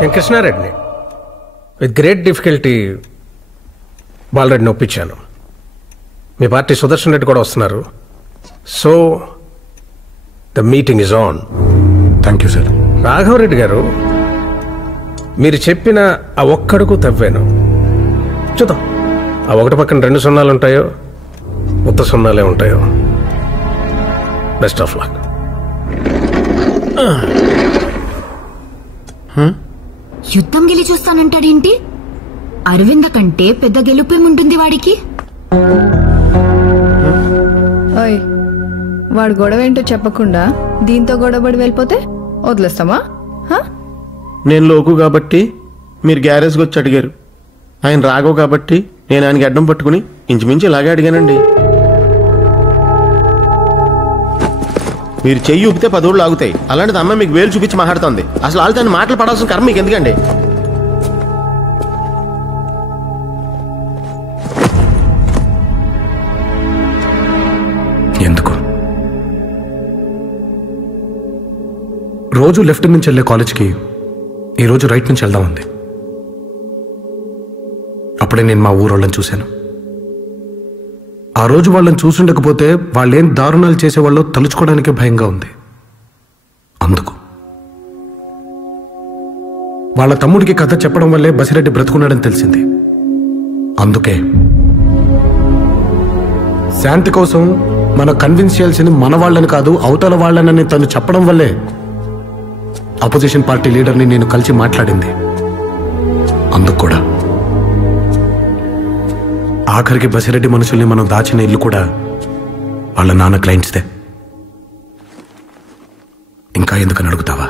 నేను కృష్ణారెడ్డిని with great difficulty బాలరెడ్డిని ఒప్పించాను. మీ పార్టీ సుదర్శన్ రెడ్డి కూడా వస్తున్నారు. So the meeting is on. Thank you sir. Raghava Reddy garu, మీరు చెప్పిన ఆ ఒక్కడుకు తవ్వాను. చూద్దాం ఆ ఒకటి పక్కన 2 సున్నాలు ఉంటాయో ఉత్త సున్నాలే ఉంటాయో. Best of luck. యుద్ధం గెలి చూస్తానంటాడేంటి? అరవింద కంటే పెద్ద గెలుపేముంటుంది వాడికి? ఓయ్, వాడు గొడవ ఏంటో చెప్పకుండా దీంతో గొడవబడి వెళ్ళిపోతే వదిలేస్తామా? నేను లోకు కాబట్టి మీరు గ్యారేజ్కి వచ్చి అడిగారు. ఆయన రాఘవ్ కాబట్టి నేను ఆయనకి అడ్డం పట్టుకుని ఇంచుమించు ఇలాగే అడిగానండి. మీరు చెయ్యి ఊపితే 10 ఊళ్ళు ఆగుతాయి. అలాంటిది అమ్మాయి మీకు వేలు చూపించి మాట్లాడుతుంది. అసలు వాళ్ళతో మాటలు పడాల్సిన కర్మ మీకు ఎందుకండి? ఎందుకు రోజు లెఫ్ట్ నుంచి వెళ్ళే కాలేజ్కి ఈరోజు రైట్ నుంచి వెళ్దాం ఉంది. అప్పుడే నేను మా ఊరోళ్ళని చూశాను. ఆ రోజు వాళ్ళని చూసుండకపోతే వాళ్ళేం దారుణాలు చేసేవాళ్ళో తలుచుకోవడానికి భయంగా ఉంది. అందుకు వాళ్ళ తమ్ముడికి కథ చెప్పడం వల్లే బసిరెడ్డి బ్రతుకున్నాడని తెలిసింది. అందుకే శాంతి కోసం మనం కన్విన్స్ చేయాల్సింది మన వాళ్ళని కాదు, అవతల వాళ్ళని తను చెప్పడం వల్లే అపోజిషన్ పార్టీ లీడర్ని నేను కలిసి మాట్లాడింది. అందుకు కూడా ఆఖరికి బసిరెడ్డి మనుషుల్ని మనం దాచిన ఇల్లు కూడా వాళ్ళ నాన్న క్లయింట్స్దే. ఇంకా ఎందుకని అడుగుతావా?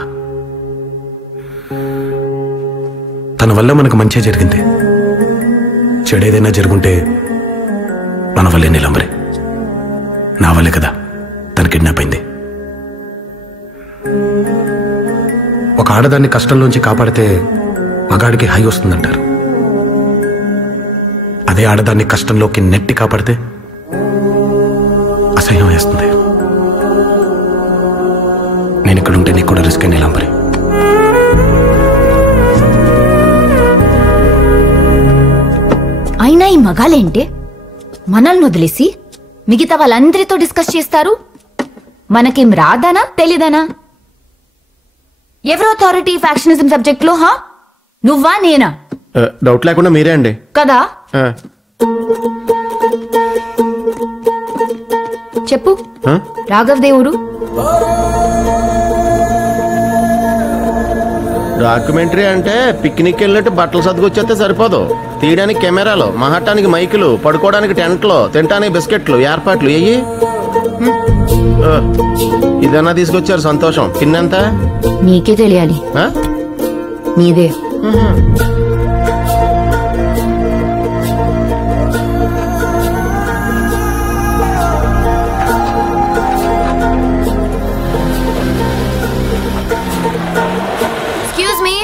తన వల్ల మనకు మంచి జరిగింది. చెడేదైనా జరుగుంటే మన వల్లే నీలంబరే. నా వల్లే కదా తన కిడ్నాప్ అయింది. ఒక ఆడదాన్ని కష్టంలోంచి కాపాడితే మగాడికి హై వస్తుందంటారు. అదే ఆడదాన్ని కష్టంలోకి నెట్టి కాపాడితే అసహ్యం వేస్తుంది. నేను ఇక్కడుంటే నీకు కూడా రిస్క్ నీలంబరి. అయినా ఈ మగాలేంటే మనల్ని వదిలేసి మిగతా వాళ్ళందరితో డిస్కస్ చేస్తారు. మనకేం రాదానా తెలీదానా? ఎవరు అథారిటీ ఫ్యాక్షనిజం సబ్జెక్ట్ లో? నువ్వా నేనా? డౌట్ లేకుండా మీరే అండి కదా. చెప్పు, రాఘవ్ దేవుడు డాక్యుమెంటరీ అంటే పిక్నిక్ వెళ్ళినట్టు బట్టలు సర్దుకొచ్చేస్తే సరిపోదు. తీయడానికి కెమెరాలు, మహాటానికి మైకులు, పడుకోవడానికి టెంట్లు, తినడానికి బిస్కెట్లు, ఏర్పాట్లు అయ్యి ఇదన్నా తీసుకొచ్చారు. సంతోషం. తిన్నంత నీకే తెలియాలి. నీదే. ఎక్స్క్యూజ్ మీ,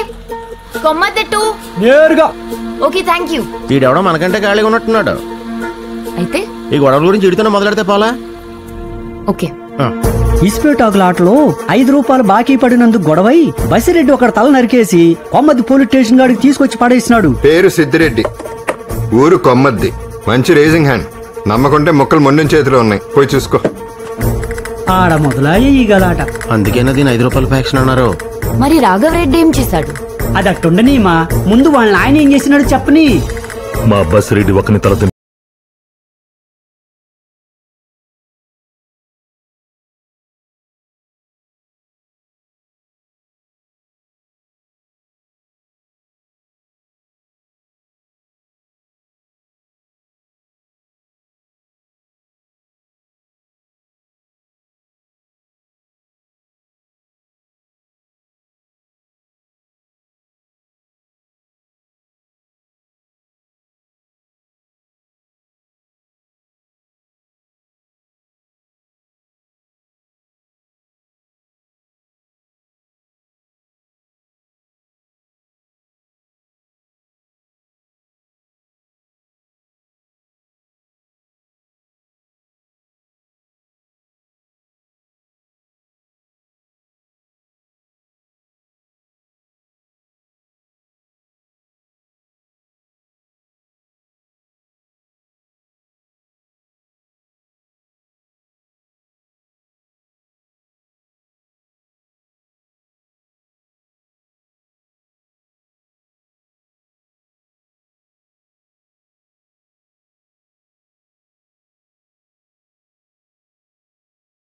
కొమ్మద్దెట్టు నేరుగా. Okay, thank you. వీడెవడో మనకంటే ఖాళీగా ఉన్నట్టున్నాడు. అయితే ఈ గొడవల గురించి ఇడితేనే మొదలెడితే పోలా. ఓకే. ఇస్పేటాకుల ఆటలో 5 రూపాయలు బాకీ పడినందుకు గొడవై బసిరెడ్డి ఒకటి తల నరికేసి కొమ్మద్ది పోలీస్ స్టేషన్ గాడికి తీసుకొచ్చి పడేసినాడు. పేరు సిద్దిరెడ్డి, ఊరు కొమ్మద్ది. మంచి రేజింగ్ హ్యాండ్. నమ్మకుంటే మొక్కలు మొండెం చేతిలో ఉన్నాయి, పోయి చూసుకో. ఆడ మొదలాయే ఈ గలాట. అందుకేనా దీని 5 రూపాయల ఫ్యాక్షన్ అన్నారు. మరి రాఘవరెడ్డి ఏం చేశాడు? అది అట్టుండనీమా, ముందు వాళ్ళ ఆయన ఏం చేసినాడు చెప్పని. మా బసిరెడ్డి ఒకని తల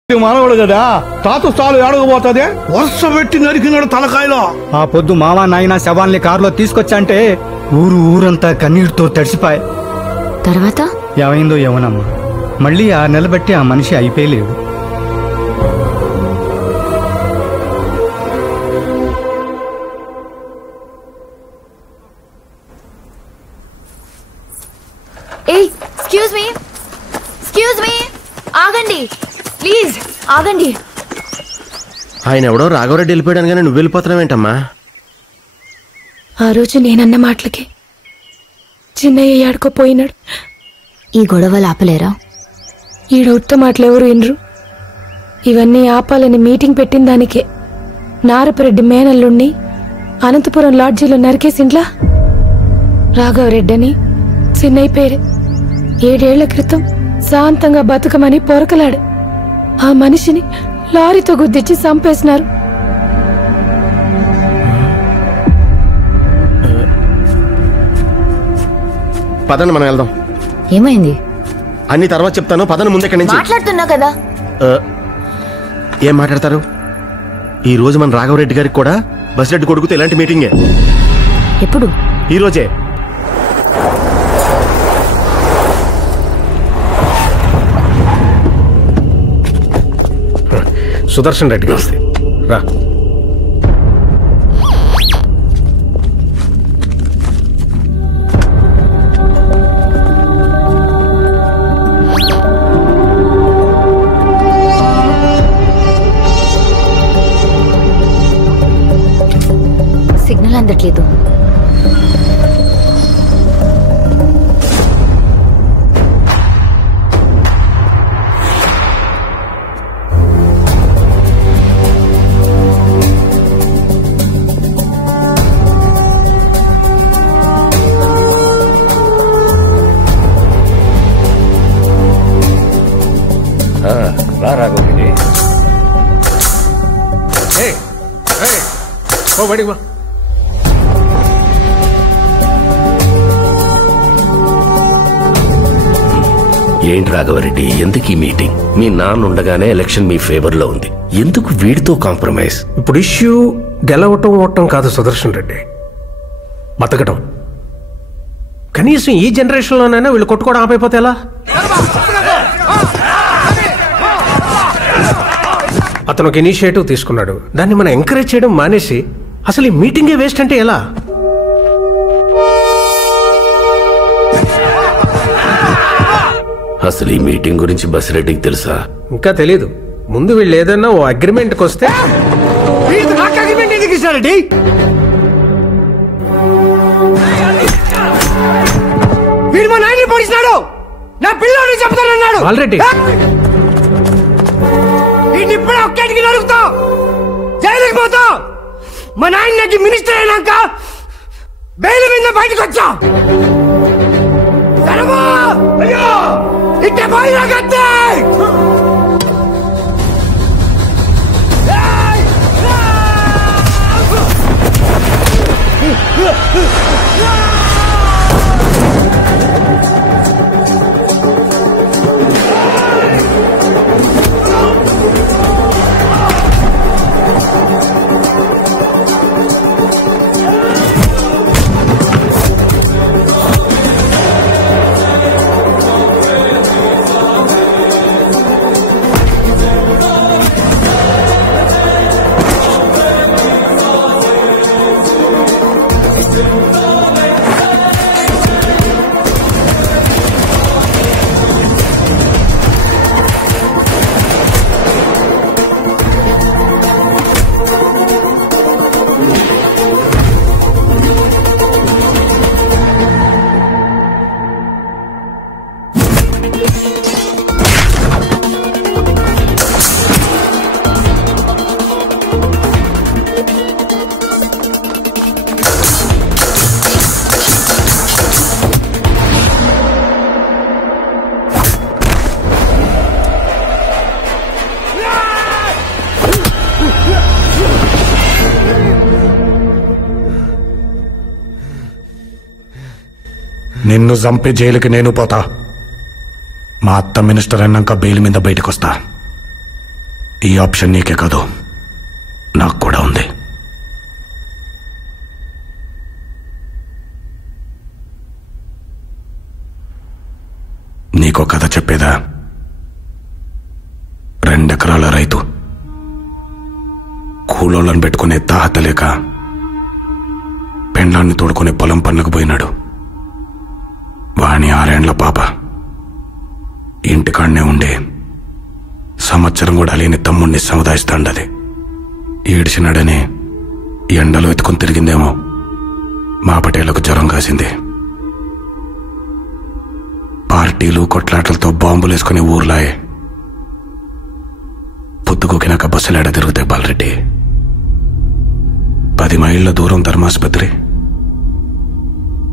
మానవుడు కదా తాత చాలు ఏడకపోతుంది వరుస పెట్టి నరికినాడు తలకాయలో. ఆ పొద్దు మావా నాయన శవాల్ని కారులో తీసుకొచ్చంటే ఊరంతా కన్నీటితో తడిసిపాయి. తర్వాత ఏమైందో ఏమోనమ్మా, మళ్ళీ 6 నెలలు బట్టి ఆ మనిషి అయిపోయలేడు. ఎక్స్క్యూజ్ మీ, ఆగండి ప్లీజ్, ఆగండి. ఆయన ఎవడో రాఘవరెడ్డి వెళ్ళిపోయాడు కానీ నువ్వు వెళ్ళిపోతున్నావేంటమ్మా? ఆ రోజు నేనన్న మాటలకి చిన్నయ్య ఆడుకోపోయినాడు. ఈ గొడవలు ఆపలేరా? ఈడొట్ట మాటలెవరు వినరు. ఇవన్నీ ఆపాలని మీటింగ్ పెట్టిన దానికే నారపరెడ్డి మేనల్లుణ్ణి అనంతపురం లాడ్జీలో నరికేసిండ్లా. రాఘవరెడ్డి అని చిన్నయ్య పేరే. 7 ఏళ్ల క్రితం శాంతంగా బతుకమని పొరకలాడు. ఆ మనిషిని లారీతో గుద్దిచ్చి చంపేసినారు. పదండి మనం వెళ్దాం. ఏమైంది? అన్ని తర్వాత చెప్తాను, పదని ముందు ఇక్కడి నుంచి. మాట్లాడుతున్నా కదా. ఏం మాట్లాడతారు? ఈ రోజు మన రాఘవరెడ్డి గారికి కూడా బసిరెడ్డి కొడుకుతో ఇలాంటి మీటింగే. ఎప్పుడు? ఈ రోజే. సుదర్శన్ రెడ్డి గారి రా. సిగ్నల్ అందట్లేదు. ఏంటి రాఘవరెడ్డి, ఎందుకు ఈ మీటింగ్? మీ నాన్న ఉండగానే ఎలక్షన్ మీ ఫేవర్ లో ఉంది, ఎందుకు వీడితో కాంప్రమైజ్? ఇప్పుడు ఇష్యూ గెలవటం ఓటం కాదు సుదర్శన్ రెడ్డి, బతకటం. కనీసం ఈ జనరేషన్లోనైనా వీళ్ళు కొట్టుకోవడం ఆపైపోతే ఎలా? అతను ఒక ఇనిషియేటివ్ తీసుకున్నాడు, దాన్ని మనం ఎంకరేజ్ చేయడం మానేసి అసలు ఈ మీటింగే వేస్ట్ అంటే ఎలా? అసలు ఈ మీటింగ్ గురించి బసిరెడ్డికి తెలుసా? ఇంకా తెలీదు. ముందు వీళ్ళు ఏదన్నా ఓ అగ్రిమెంట్కి వస్తే. వీడు మా నాయన్ని పొడిచినాడు, నా పిల్లని చెప్తానన్నాడు. ఆల్రెడీ ఇప్పుడే ఒక్కటికి నరుకుతావు, జైలుకి పోతావు. మా నాయనకి మినిస్టర్ అయినాక బెయిల్ మీద బయటకు వచ్చా. అయ్యో ఇట్టే పోయినా కత్తే. నిన్ను చంపి జైలుకి నేను పోతా. మా అత్త మినిస్టర్ అన్నాక బెయిల్ మీద బయటకు వస్తా. ఈ ఆప్షన్ నీకే కాదు, నాకు కూడా ఉంది. నీకో కథ చెప్పేదా? 2 ఎకరాల రైతు కూలోళ్ళని పెట్టుకునే తాహత లేక పెండ్లాన్ని తోడుకునే పొలం పనులకు పోయినాడు. వాణి 6 ఏండ్ల పాప ఇంటికాడనే ఉండే సంవత్సరం కూడా లేని తమ్ముణ్ణి సముదాయిస్తాండది. ఏడిచినాడని ఎండలో ఎత్తుకుని తిరిగిందేమో మా పటేలకు జ్వరం కాసింది. పార్టీలు కొట్లాటలతో బాంబులు వేసుకునే ఊర్లాయే. పొద్దుగోకినాక బస్సులేడ తిరుగుతాయి బాలరెడ్డి. 10 మైళ్ళ దూరం ధర్మాసుపత్రి.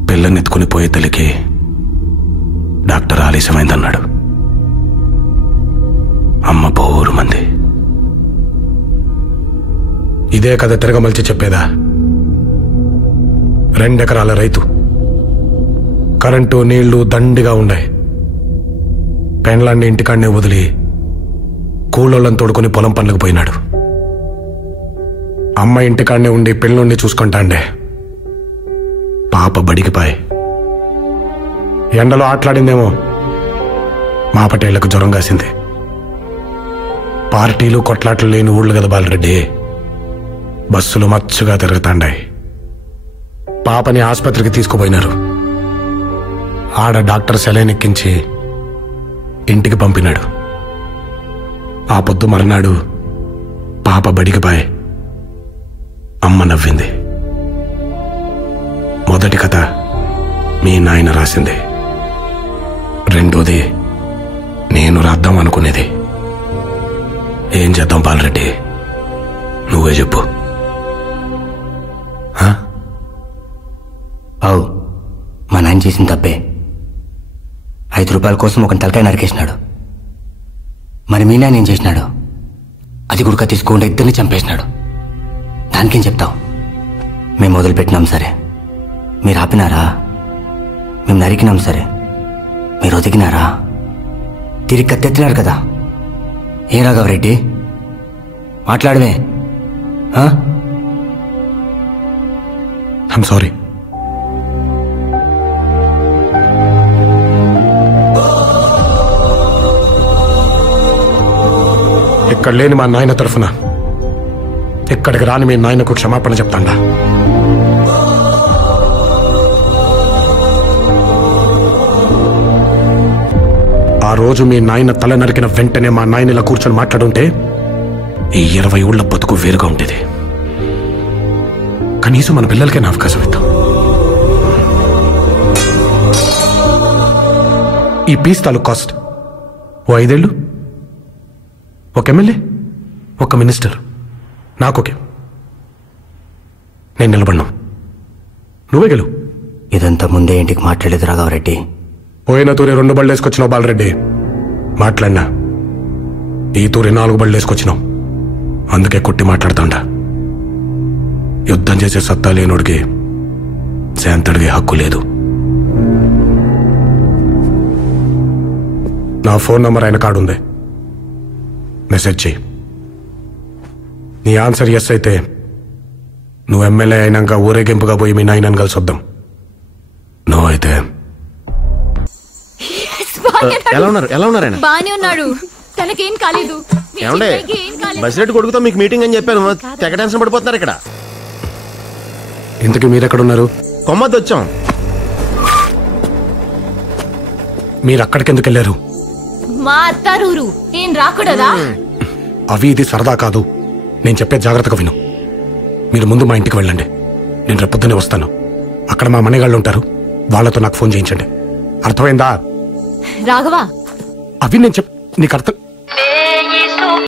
పిల్లనెత్తుకుని పోయే తల్లికి డాక్టర్ ఆలస్యమైందన్నాడు. అమ్మ బోరు మంది. ఇదే కథ తిరగమల్చి చెప్పేదా? 2 ఎకరాల రైతు, కరెంటు నీళ్లు దండిగా ఉండాయి. పెండ్లాన్ని ఇంటికాడనే వదిలి కూలోళ్ళని తోడుకొని పొలం పనులకు పోయినాడు. అమ్మ ఇంటికాడనే ఉండి పెళ్ళుండి చూసుకుంటాండే. పాప బడికిపాయ్. ఎండలో ఆటలాడిందేమో మా పటేళ్లకు జ్వరం కాసింది. పార్టీలు కొట్లాటలు లేని ఊళ్ళు కదా బాలరెడ్డి. బస్సులు మచ్చుగా తిరుగుతాండాయి. పాపని ఆసుపత్రికి తీసుకుపోయినారు. ఆడ డాక్టర్ సెలైన్ ఎక్కించి ఇంటికి పంపినాడు. ఆ పొద్దు మర్నాడు పాప బడికిపాయ్. అమ్మ నవ్వింది. మొదటి కథ మీ నాయన రాసింది. రెండోది నేను రాద్దాం అనుకునేది. ఏం చేద్దాం బాలరెడ్డి, నువ్వే చెప్పు. అవు, మా నాయన చేసిన తప్పే. 5 రూపాయల కోసం ఒక తలకాయ నరికేసినాడు. మరి మీ నాయన ఏం చేసినాడు? అది గుడక తీసుకుంటే 2 చంపేసినాడు. దానికేం చెప్తావు? మేము మొదలుపెట్టినాం సరే, మీరు ఆపినారా? మేము నరికినాం సరే, మీరు ఒదిగినారా? తిరిగి కత్తెత్తినారు కదా. ఏ రాఘవరెడ్డి మాట్లాడవే? I'm sorry. ఇక్కడ లేని మా నాయన తరఫున ఇక్కడికి రాని మీ నాయనకు క్షమాపణ చెప్తాండా. ఆ రోజు మీ నాయన తల నరికిన వెంటనే మా నాయన ఇలా కూర్చొని మాట్లాడుంటే ఈ 20 ఊళ్ళ బతుకు వేరుగా ఉండేది. కనీసం మన పిల్లలకైనా అవకాశం ఇద్దాం. ఈ పీస్ తాలూకు కాస్ట్ ఓ 5 ఏళ్ళు, ఒక ఎమ్మెల్యే, ఒక మినిస్టర్. నాకోకే. నేను నిలబడినాం, నువ్వే గెలువు. ఇదంతా ముందే ఇంటికి మాట్లాడేది రాఘవరెడ్డి. పోయిన తూరి 2 బళ్ళు వేసుకొచ్చినావు బాలరెడ్డి. మాట్లాడినా. ఈ తూరి 4 బళ్ళు వేసుకొచ్చినావు. అందుకే కొట్టి మాట్లాడుతాండా. యుద్ధం చేసే సత్తా లేనోడికి శాంతడిగే హక్కు లేదు. నా ఫోన్ నంబర్ ఆయన కాడుంది, మెసేజ్ చెయ్యి. నీ ఆన్సర్ ఎస్ అయితే నువ్వు ఎమ్మెల్యే అయినాక ఊరేగింపుగా పోయి మీ నాయనని కలిసి వద్దాం. నో అయితే ఎలా ఉన్నారు ఆయన? బానే ఉన్నాడు, తనకేం కాలేదు. ఏమండే బసిరెడ్డి కొడుకుతో మీకు మీటింగ్ అని చెప్పాను, తెగ టెన్షన్ పడిపోతున్నారు ఇక్కడ. ఇంతకీ మీరెక్కడున్నారు? కొమ్మద్దు వచ్చాం. మీరు అక్కడికి ఎందుకు వెళ్ళారు? మా అత్తారూరు ఏం రాకూడదా? అవి ఇది సరదా కాదు. నేను చెప్పే జాగ్రత్తగా విను. మీరు ముందు మా ఇంటికి వెళ్ళండి. నేను రేపొద్దునే వస్తాను. అక్కడ మా మణిగాళ్ళు ఉంటారు, వాళ్ళతో నాకు ఫోన్ చేయించండి. అర్థమైందా? రాఘవా, అవి నేను నీకు అర్థం